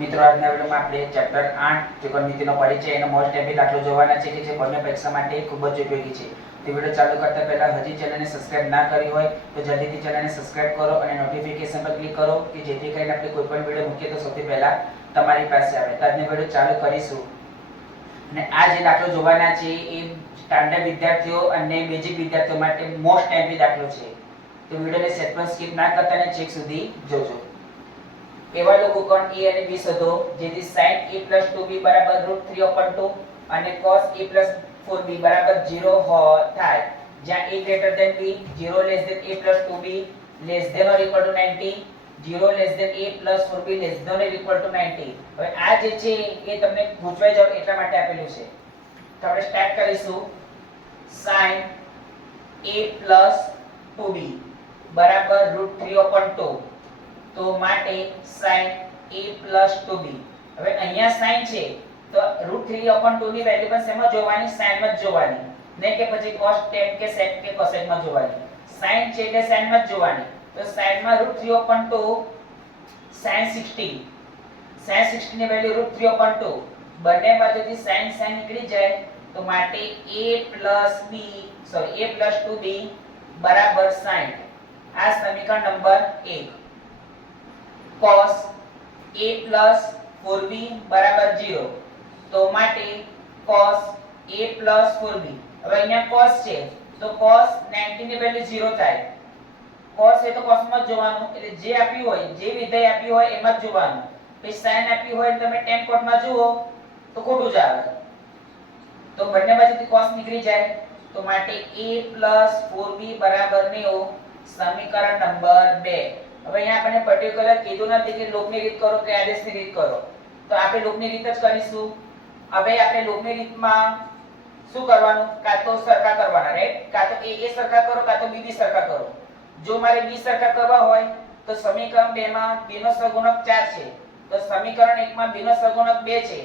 મિત્રો આજના વિડિયોમાં આપણે ચેપ્ટર 8 ત્રિકોણમિતિનો પરિચય એનો મોસ્ટ એમ્પી દાખલો જોવાના છે કે જે બંને પરીક્ષા માટે ખૂબ જ ઉપયોગી છે. તો વિડિયો ચાલુ કરતા પહેલા હજી ચેનલને સબસ્ક્રાઇબ ના કરી હોય તો જલ્દીથી ચેનલને સબસ્ક્રાઇબ કરો અને નોટિફિકેશન પર ક્લિક કરો કે જેથી કરીને આપણે કોઈ પણ વિડિયો મૂકીએ તો સૌથી પહેલા તમારી પાસે આવે. તો આજનો વિડિયો ચાલુ કરીશું. અને આ જે દાખલો જોવાના છે એ સ્ટાન્ડર્ડ વિદ્યાર્થીઓ અને બેઝિક વિદ્યાર્થીઓ માટે મોસ્ટ એમ્પી દાખલો છે. તો વિડિયોને સેટ પણ સ્કીપ ના કરતા અને છેક સુધી જોજો. એવા લઘુકોણ a અને b શોધો જેથી sin a + 2b √3/2 અને cos a + 4b 0 થાય જ્યાં a greater than b 0 less than a + 2b less than or equal to 90 0 less than a + 4b less than or equal to 90. હવે આ જે છે એ તમને પૂછવાઈ જાવ એટલા માટે આપેલું છે. તો આપણે સ્ટાર્ટ કરીશું. sin a + 2b √3/2 તો માટે sin a + 2b. હવે અહીંયા sin છે તો √3/2 ની વેલ્યુ પણ શેમાં જોવાની? sin માં જ જોવાની, નહીં કે પછી cos tan કે sec કે cosec માં જોવાની. sin છે એટલે sin માં જ જોવાની. તો sin માં √3/2 sin 60 ની વેલ્યુ √3/2 બંને બાજુથી sin નીકળી જાય તો માટે a + 2b બરાબર 60. આ સમીકરણ નંબર 1. cos a + 4b બરાબર 0 તો માટે cos a + 4b. હવે અહીંયા cos છે તો cos 90 ની વેલ્યુ 0 થાય. cos છે તો cos માં જ જોવાનું, એટલે જે આપ્યું હોય, જે વિધેય આપ્યું હોય એમાં જ જોવાનું. પછી sin આપ્યું હોય તમે tan cot માં જુઓ તો ખોટું જ આવે. તો બંને બાજુથી cos નીકળી જાય તો માટે a + 4b બરાબર 90. સમીકરણ નંબર 2. હવે અહીંયા આપણે પર્ટિક્યુલર કીધું નથી કે લોગની રીત કરો કે આદેશની રીત કરો, તો આપણે લોગની રીત જ કરીશું. હવે આપણે લોગની રીતમાં શું કરવાનું? કાં તો સરખા કરવાના, રાઈટ? કાં તો a સરખા કરો કાં તો b સરખા કરો. જો મારે b સરખા કરવા હોય તો સમીકરણ 2 માં b નો સહગુણક 4 છે તો સમીકરણ 1 માં b નો સહગુણક 2 છે.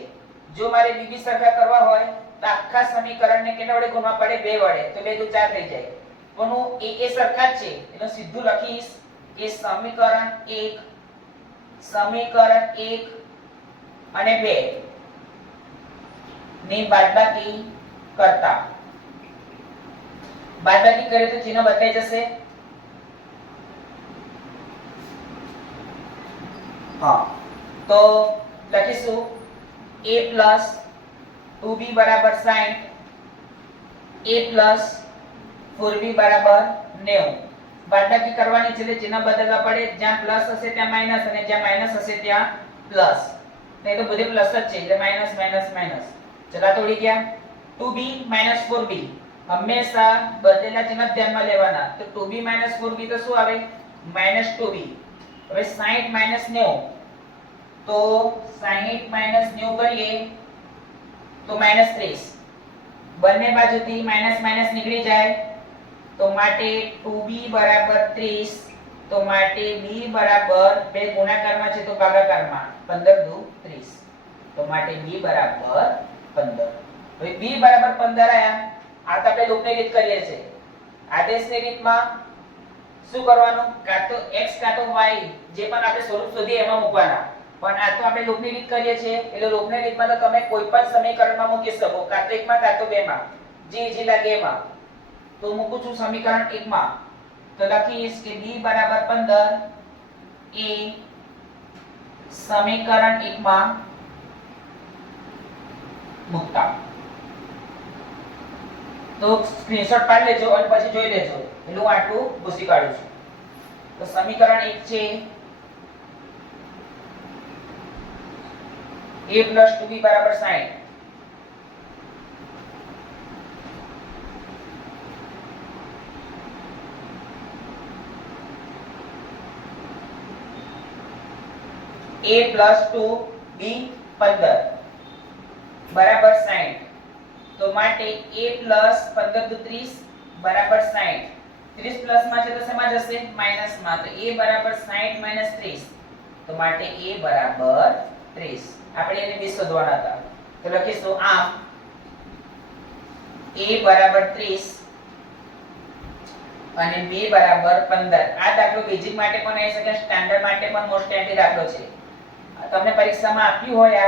જો મારે b સરખા કરવા હોય તો આખા સમીકરણને કેટલા વડે ગુણવા પડે? 2 વડે. તો 2 * 4 થઈ જાય. પણ હું a સરખા જ છે એટલે સીધું લખીશ કે સમીકરણ 1 અને 2 ની બાદબાકી કરતા. બાદબાકી કરે તો ચિહ્ન બદલાઈ જશે. હા, તો લખીશું a + 2b બરાબર 60, a + 4b બરાબર 90. બાદબાકી કરવાની છે એટલે ચિહ્ન બદલવા પડે. જ્યાં પ્લસ હશે ત્યાં માઈનસ અને જ્યાં માઈનસ હશે ત્યાં પ્લસ. નહીં તો બધે પ્લસ જ છે એટલે માઈનસ માઈનસ માઈનસ. ચલા તોડી ગયા. 2b - 4b હંમેશા બદલેલા ચિહ્ન ધ્યાનમાં લેવાના. તો 2b - 4b તો શું આવે? -2b. હવે 60 - 90 તો 60 - 90 કરીએ તો -30. બંને બાજુથી માઈનસ માઈનસ નીકળી જાય તો માટે 2b બરાબર 30. તો માટે b બરાબર, બે ગુણાકારમાં છે તો ભાગાકારમાં, 15 દુ 30. તો માટે b બરાબર 15. હવે b બરાબર 15 આયા. આ તો આપણે લૂપની રીત કરીએ છે. આદેશની રીતમાં શું કરવાનું? કાં તો x કાં તો y જે પણ આપણે સ્વરૂપ શોધીએ એમાં મૂકવાના. પણ આ તો આપણે લૂપની રીત કરીએ છીએ એટલે લૂપની રીતમાં તો તમે કોઈ પણ સમીકરણમાં મૂકી શકો, કાં તો 1 માં કાં તો 2 માં, જે લાગે એમાં. તો મૂકું છું સમીકરણ 1 માં. તો લખીશ કે b બરાબર 15 એ સમીકરણ 1 માં મૂકતા. તો સ્ક્રીનશોટ પાડી લેજો અને પછી જોઈ લેજો. એટલે હું આટલું ભૂસી કાઢું છું. તો સમીકરણ 1 છે a + 2b બરાબર 60. a + 2b 15 બરાબર 60. તો માટે a + 15 દુ 30 બરાબર 60. 30 પ્લસ માં છે તો શેમાં જશે? માઈનસ માં. તો a બરાબર 60 - 30. તો માટે a બરાબર 30. આપણે એને b શોધવાના હતા. તો લખીશું આમ a બરાબર 30 અને b બરાબર 15. આ દાખલો બેઝિક માટે પણ આવી શકે, સ્ટાન્ડર્ડ માટે પણ મોસ્ટ એમ્પી દાખલો છે. તમને પરીક્ષામાં આપ્યું હોય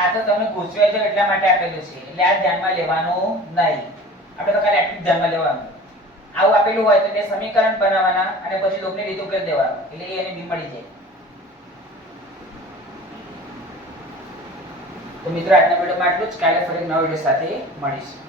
આ તો તમે ગૂંચવાઈ જાવ એટલા માટે આપેલું છે, એટલે આ ધ્યાનમાં લેવાનું નહીં. આપણે તો ખાલી આટલું ધ્યાનમાં લેવાનું. આવું આપેલું હોય તો બે સમીકરણ બનાવવાના અને પછી લોભની રીત ઉકેલ દેવાનો, એટલે એ અને બી મળી જાય. તો મિત્રો આજના વિડીયોમાં આટલું જ. કાલે ફરી નવા વિડીયો સાથે મળીશું.